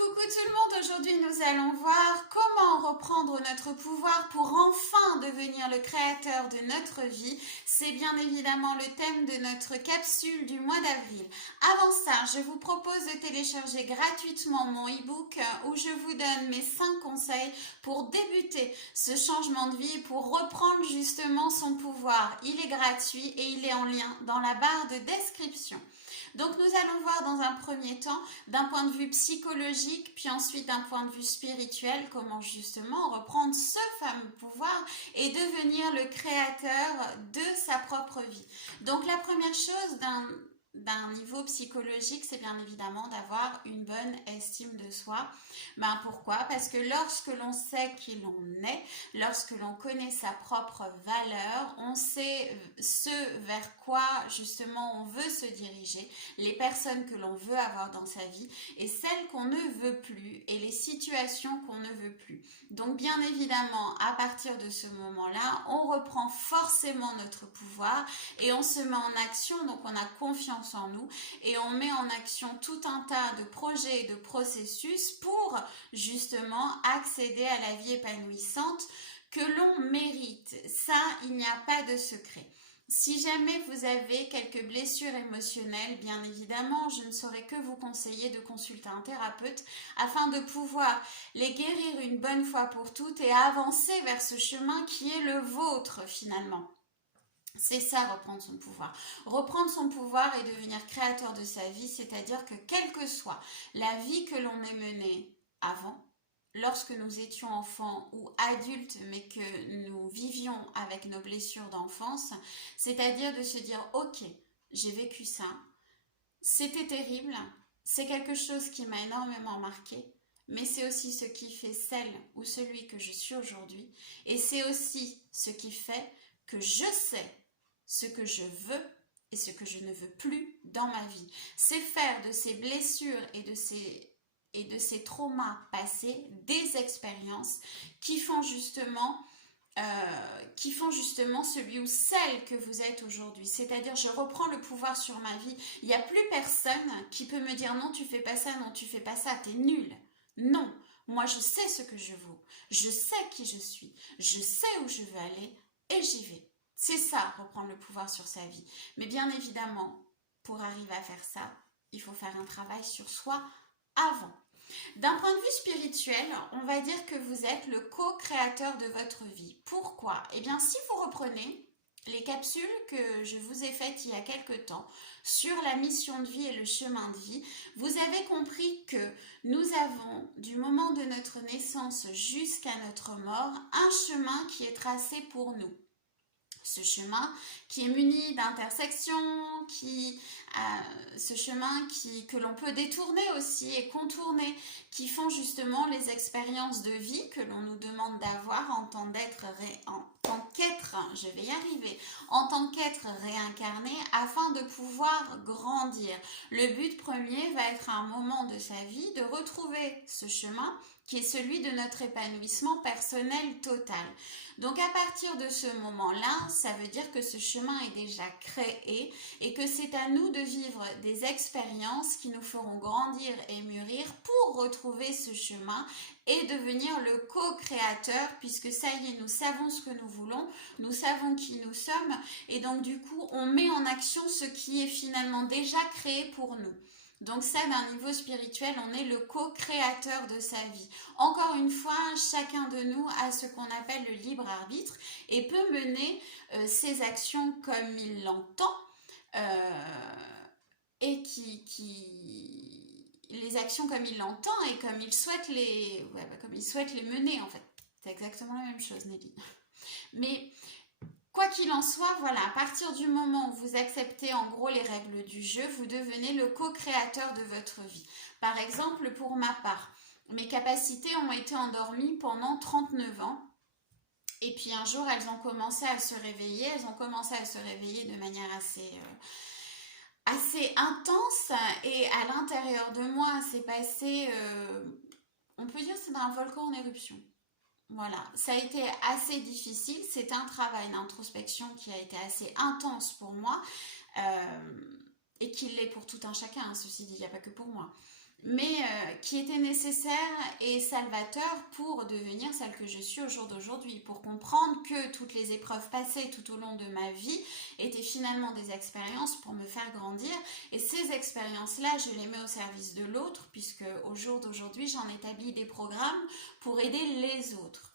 Coucou tout le monde, aujourd'hui nous allons voir comment reprendre notre pouvoir pour enfin devenir le créateur de notre vie. C'est bien évidemment le thème de notre capsule du mois d'avril. Avant ça, je vous propose de télécharger gratuitement mon e-book où je vous donne mes 5 conseils pour débuter ce changement de vie, pour reprendre justement son pouvoir. Il est gratuit et il est en lien dans la barre de description. Donc nous allons voir dans un premier temps, d'un point de vue psychologique, puis ensuite d'un point de vue spirituel, comment justement reprendre ce fameux pouvoir et devenir le créateur de sa propre vie. Donc la première chose d'un niveau psychologique, c'est bien évidemment d'avoir une bonne estime de soi. Pourquoi? Parce que lorsque l'on sait qui l'on est, lorsque l'on connaît sa propre valeur, on sait ce vers quoi justement on veut se diriger, les personnes que l'on veut avoir dans sa vie et celles qu'on ne veut plus et les situations qu'on ne veut plus. Donc bien évidemment, à partir de ce moment-là, on reprend forcément notre pouvoir et on se met en action, donc on a confiance en nous et on met en action tout un tas de projets et de processus pour justement accéder à la vie épanouissante que l'on mérite. Ça, il n'y a pas de secret. Si jamais vous avez quelques blessures émotionnelles, bien évidemment, je ne saurais que vous conseiller de consulter un thérapeute afin de pouvoir les guérir une bonne fois pour toutes et avancer vers ce chemin qui est le vôtre finalement. C'est ça, reprendre son pouvoir. Reprendre son pouvoir et devenir créateur de sa vie, c'est-à-dire que quelle que soit la vie que l'on ait menée avant, lorsque nous étions enfants ou adultes, mais que nous vivions avec nos blessures d'enfance, c'est-à-dire de se dire, ok, j'ai vécu ça, c'était terrible, c'est quelque chose qui m'a énormément marqué, mais c'est aussi ce qui fait celle ou celui que je suis aujourd'hui, et c'est aussi ce qui fait que je sais ce que je veux et ce que je ne veux plus dans ma vie. C'est faire de ces blessures et de ces traumas passés des expériences qui font justement celui ou celle que vous êtes aujourd'hui. C'est-à-dire, je reprends le pouvoir sur ma vie. Il n'y a plus personne qui peut me dire non, tu fais pas ça, non, tu fais pas ça, t'es nul. Non, moi je sais ce que je vaux, je sais qui je suis, je sais où je veux aller et j'y vais. C'est ça, reprendre le pouvoir sur sa vie. Mais bien évidemment, pour arriver à faire ça, il faut faire un travail sur soi avant. D'un point de vue spirituel, on va dire que vous êtes le co-créateur de votre vie. Pourquoi? Eh bien, si vous reprenez les capsules que je vous ai faites il y a quelque temps sur la mission de vie et le chemin de vie, vous avez compris que nous avons, du moment de notre naissance jusqu'à notre mort, un chemin qui est tracé pour nous. Ce chemin qui est muni d'intersections, ce chemin que l'on peut détourner aussi et contourner, qui font justement les expériences de vie que l'on nous demande d'avoir en tant qu'être, je vais y arriver, en tant qu'être réincarné afin de pouvoir grandir. Le but premier va être à un moment de sa vie de retrouver ce chemin qui est celui de notre épanouissement personnel total. Donc à partir de ce moment-là, ça veut dire que ce chemin est déjà créé et que c'est à nous de vivre des expériences qui nous feront grandir et mûrir pour retrouver ce chemin et devenir le co-créateur, puisque ça y est, nous savons ce que nous voulons, nous savons qui nous sommes et donc du coup on met en action ce qui est finalement déjà créé pour nous. Donc ça, d'un niveau spirituel, on est le co-créateur de sa vie. Encore une fois, chacun de nous a ce qu'on appelle le libre arbitre et peut mener ses actions comme il l'entend et les actions comme il l'entend et comme il souhaite comme il souhaite les mener en fait. C'est exactement la même chose, Nelly. Mais quoi qu'il en soit, voilà, à partir du moment où vous acceptez en gros les règles du jeu, vous devenez le co-créateur de votre vie. Par exemple, pour ma part, mes capacités ont été endormies pendant 39 ans. Et puis un jour, elles ont commencé à se réveiller. Elles ont commencé à se réveiller de manière assez intense. Et à l'intérieur de moi, c'est passé, on peut dire que c'est un volcan en éruption. Voilà, ça a été assez difficile, c'est un travail d'introspection qui a été assez intense pour moi et qui l'est pour tout un chacun, hein, ceci dit, il n'y a pas que pour moi. mais qui était nécessaire et salvateur pour devenir celle que je suis au jour d'aujourd'hui, pour comprendre que toutes les épreuves passées tout au long de ma vie étaient finalement des expériences pour me faire grandir, et ces expériences-là, je les mets au service de l'autre, puisque au jour d'aujourd'hui, j'en établis des programmes pour aider les autres.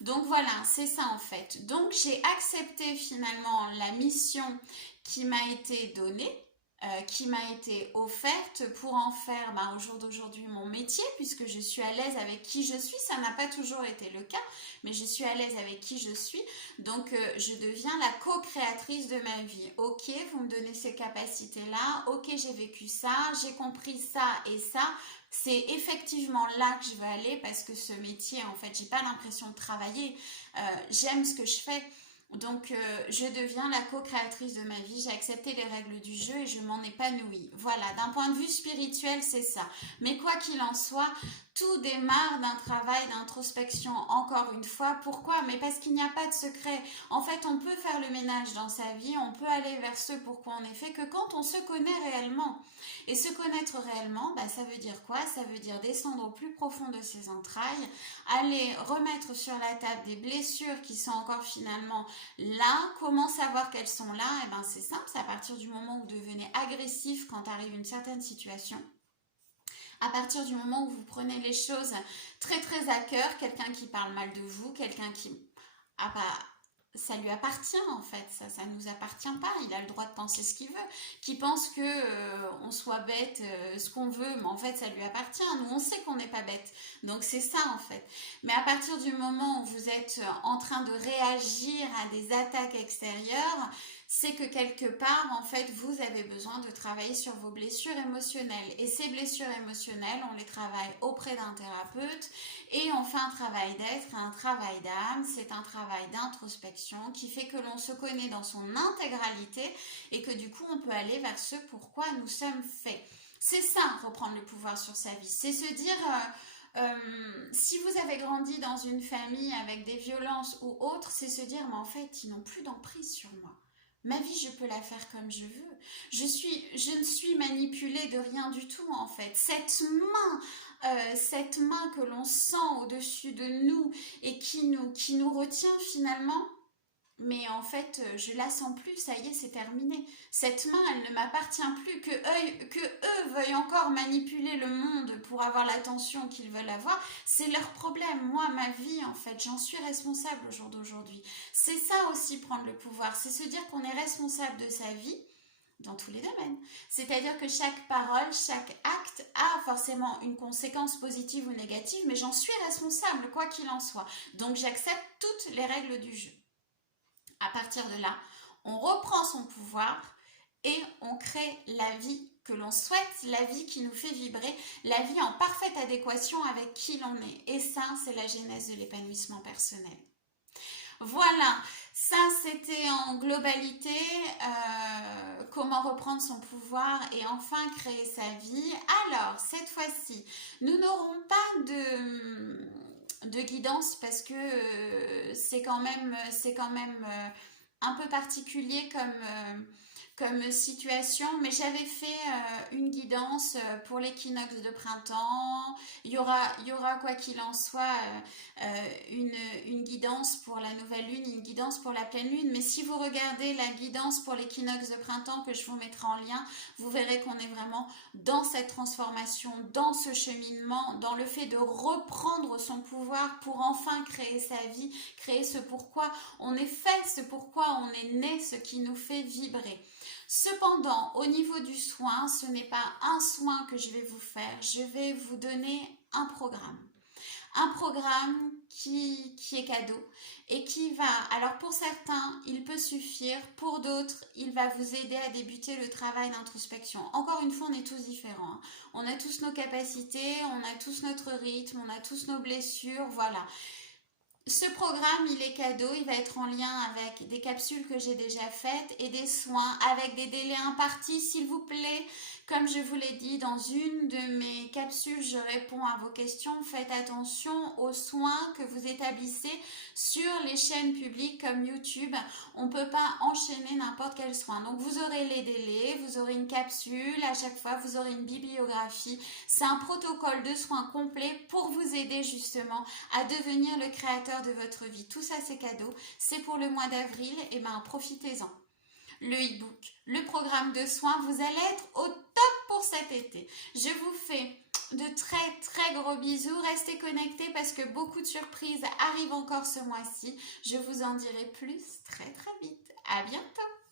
Donc voilà, c'est ça en fait. Donc j'ai accepté finalement la mission qui m'a été donnée, qui m'a été offerte pour en faire au jour d'aujourd'hui mon métier, puisque je suis à l'aise avec qui je suis. Ça n'a pas toujours été le cas, mais je suis à l'aise avec qui je suis. Donc je deviens la co-créatrice de ma vie. Ok, vous me donnez ces capacités-là. Ok, j'ai vécu ça, j'ai compris ça et ça. C'est effectivement là que je veux aller, parce que ce métier, en fait, j'ai pas l'impression de travailler. J'aime ce que je fais. Donc, je deviens la co-créatrice de ma vie. J'ai accepté les règles du jeu et je m'en épanouis. Voilà, d'un point de vue spirituel, c'est ça. Mais quoi qu'il en soit, tout démarre d'un travail d'introspection, encore une fois. Pourquoi? Mais parce qu'il n'y a pas de secret. En fait, on peut faire le ménage dans sa vie, on peut aller vers ce pourquoi on est fait que quand on se connaît réellement. Et se connaître réellement, ça veut dire quoi? Ça veut dire descendre au plus profond de ses entrailles, aller remettre sur la table des blessures qui sont encore finalement là. Comment savoir qu'elles sont là? C'est simple, c'est à partir du moment où vous devenez agressif quand arrive une certaine situation. À partir du moment où vous prenez les choses très très à cœur, quelqu'un qui parle mal de vous, quelqu'un qui... Ah ça lui appartient en fait, ça nous appartient pas, il a le droit de penser ce qu'il veut, qui pense que on soit bête, ce qu'on veut, mais en fait ça lui appartient, nous on sait qu'on n'est pas bête, donc c'est ça en fait. Mais à partir du moment où vous êtes en train de réagir à des attaques extérieures, c'est que quelque part, en fait, vous avez besoin de travailler sur vos blessures émotionnelles. Et ces blessures émotionnelles, on les travaille auprès d'un thérapeute et on fait un travail d'être, un travail d'âme. C'est un travail d'introspection qui fait que l'on se connaît dans son intégralité et que du coup, on peut aller vers ce pourquoi nous sommes faits. C'est ça, reprendre le pouvoir sur sa vie. C'est se dire... si vous avez grandi dans une famille avec des violences ou autres, c'est se dire, mais en fait, ils n'ont plus d'emprise sur moi. Ma vie, je peux la faire comme je veux. Je ne suis manipulée de rien du tout, en fait. Cette main que l'on sent au-dessus de nous et qui nous retient finalement, mais en fait, je la sens plus, ça y est, c'est terminé. Cette main, elle ne m'appartient plus. Que eux veuillent encore manipuler le monde pour avoir l'attention qu'ils veulent avoir, c'est leur problème. Moi, ma vie, en fait, j'en suis responsable au jour d'aujourd'hui. C'est ça aussi, prendre le pouvoir. C'est se dire qu'on est responsable de sa vie dans tous les domaines. C'est-à-dire que chaque parole, chaque acte a forcément une conséquence positive ou négative, mais j'en suis responsable, quoi qu'il en soit. Donc, j'accepte toutes les règles du jeu. À partir de là, on reprend son pouvoir et on crée la vie que l'on souhaite, la vie qui nous fait vibrer, la vie en parfaite adéquation avec qui l'on est. Et ça, c'est la genèse de l'épanouissement personnel. Voilà, ça c'était en globalité comment reprendre son pouvoir et enfin créer sa vie. Alors, cette fois-ci, nous n'aurons pas de guidance parce que c'est quand même un peu particulier comme situation, mais j'avais fait une guidance pour l'équinoxe de printemps. Il y aura quoi qu'il en soit une guidance pour la nouvelle lune, une guidance pour la pleine lune, mais si vous regardez la guidance pour l'équinoxe de printemps que je vous mettrai en lien, vous verrez qu'on est vraiment dans cette transformation, dans ce cheminement, dans le fait de reprendre son pouvoir pour enfin créer sa vie, créer ce pourquoi on est fait, ce pourquoi on est né, ce qui nous fait vibrer. Cependant, au niveau du soin, ce n'est pas un soin que je vais vous faire, je vais vous donner un programme. Un programme qui est cadeau et qui va, alors pour certains, il peut suffire, pour d'autres, il va vous aider à débuter le travail d'introspection. Encore une fois, on est tous différents. On a tous nos capacités, on a tous notre rythme, on a tous nos blessures, voilà. Ce programme, il est cadeau, il va être en lien avec des capsules que j'ai déjà faites et des soins avec des délais impartis, s'il vous plaît. Comme je vous l'ai dit, dans une de mes capsules, je réponds à vos questions. Faites attention aux soins que vous établissez sur les chaînes publiques comme YouTube. On ne peut pas enchaîner n'importe quel soin. Donc vous aurez les délais, vous aurez une capsule, à chaque fois vous aurez une bibliographie. C'est un protocole de soins complet pour vous aider justement à devenir le créateur de votre vie. Tout ça c'est cadeau, c'est pour le mois d'avril, et ben profitez-en. Le e-book, le programme de soins, vous allez être au top pour cet été. Je vous fais de très très gros bisous, restez connectés parce que beaucoup de surprises arrivent encore ce mois-ci. Je vous en dirai plus très très vite. À bientôt.